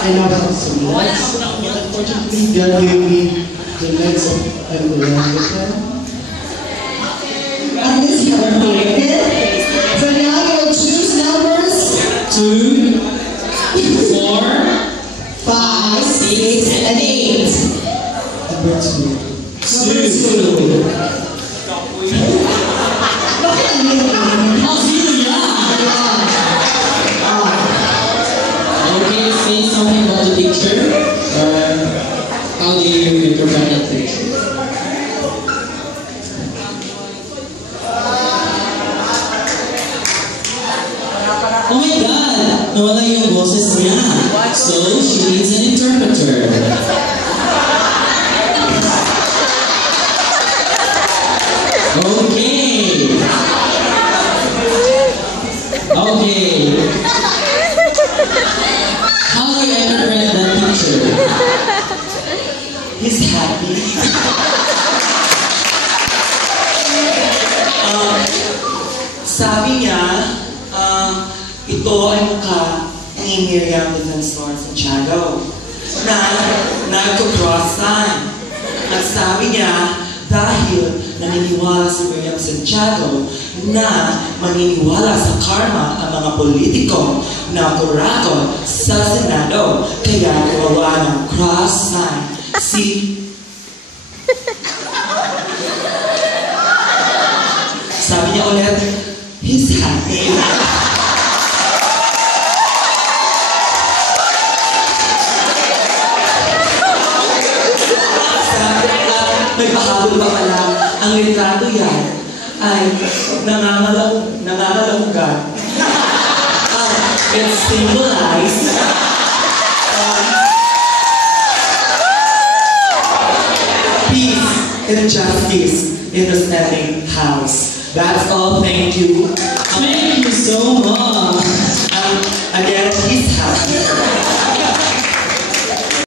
I now have some legs. Unfortunately, God gave me the legs of an orangutan. And this is how we make it. So now you will choose numbers 2, 4, 5, 6, and 8. Number 2. Number 2. Bakit ang yun? Oh, sino yan? Okay, say something about the picture. How do you interpret that picture? Oh my God! Nawala yung boses niya. So, she needs an interpreter. Okay. Okay. How do you interpret that picture? He's happy. Sabi niya, ito ay mukha ni Miriam Defensor Santiago na nagko-cross sign. At sabi niya, dahil naniniwala si Miriam Santiago na maniniwala sa karma ang mga politiko na kurakot sa Senado, kaya gumawa ng cross sign. Sabi niya ulit, he's happy. May pahabol pa pala, ang litrato yan ay nangangalanggan. It symbolized peace and justice in the standing house. That's all. Thank you. Thank you so much. Again, he's happy.